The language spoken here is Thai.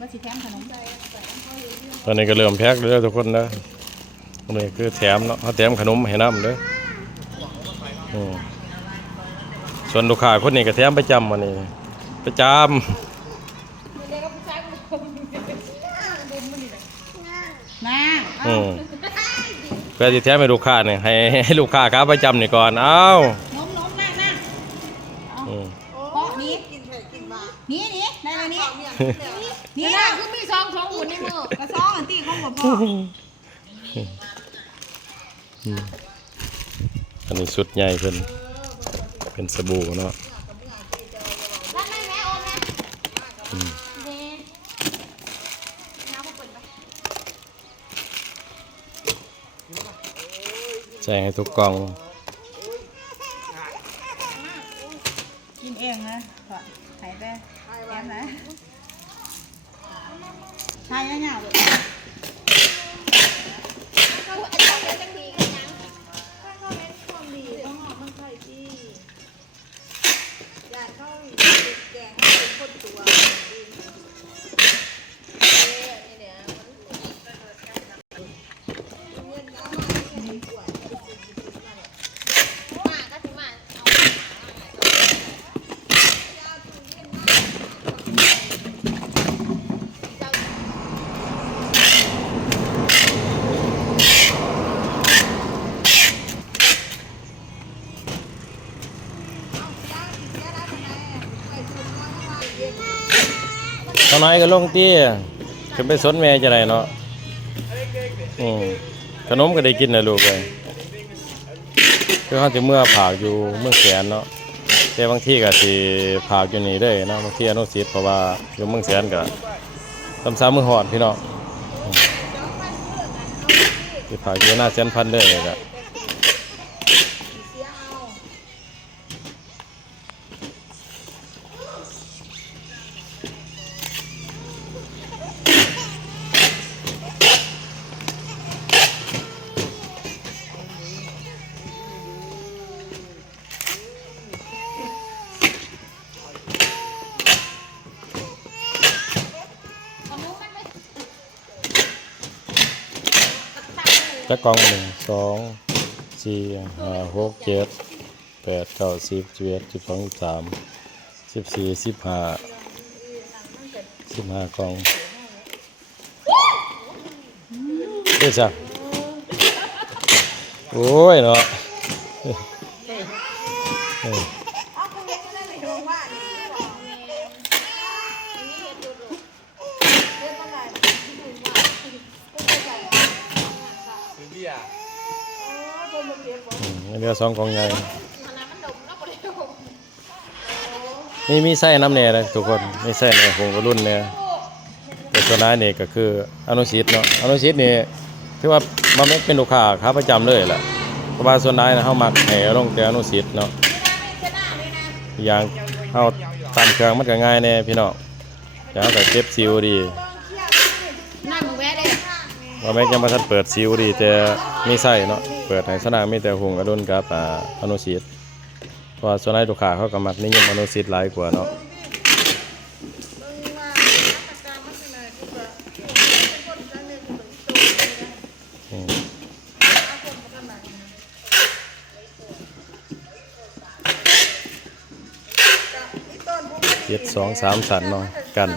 ว่าสิแถมขนมตอนนี้ก็เริ่มแพ็คเลยทุกคนนะนี่คือแถมเนาะเขาแถมขนมให้น้ำเลยส่วนลูกค้าคนนี้ก็แถมประจำวันนี้ประจำเพื่อที่แถมให้ลูกค้าเนี่ยให้ลูกค้าค้าประจำนี่ก่อนเอาน้มนั่งเพราะนี้นี่ได้เลยนี่นะคือมีซองหุ่นในมือกระซองอันตีของพ่ออันนี้ชุดใหญ่เป็นสบู่เนาะแจ้งให้ทุกกล่องกินเองนะหายไปแอบนะใช่ยังไงลูกตอนน้อยก็ลงตี้ขึ้นไปสนแม่จะไรเนาะขนมก็ได้กินนะลูกเลยคือเขาจะเมื่อผากอยู่เมื่อแขนเนาะแต่บางที่ก็สิผากอยู่นี่ได้นะบางที่อนุสิทธิ์เพราะว่าอยู่เมืองแสนก็ตำซ้ำมือหอดพี่น้องที่ผากอยู่หน้าแสนพันได้ก็จักกล่อง1 2 4 5 6 7 8 9 10 11 12 13 14 15กล่องเฮ้ยจ้ะโอ้ยเนาะเรือ2 กล่องใหญ่นี่มีไส้น้ำเนยนะทุกคนมีไส้ในผงกระรุ่นเนี่ยแต่ส่วนน้อยนี่ก็คืออนุชิตเนาะอนุชิตนี่คือว่ามันไม่เป็นลูกค้าค้าประจำเลยแหละเพราะว่าส่วนน้อยนะเขามักแห่ลงแต่อนุชิตเนาะอย่างเขาตามเครื่องมันก็ง่ายแน่พี่น้องอย่างเขาก็เก็บซิวดีว่าแม่ยังมาทันเปิดซิวดีแต่มีไส้เนาะเปิดให้สนามมีแต่ผงกระรุ่นกับอนุชิตเพราะส่วนใหญ่ลูกค้าเขาก็มักนิยมอนุสิตหลายกว่าเนาะ7 2 3 สันเนาะกัน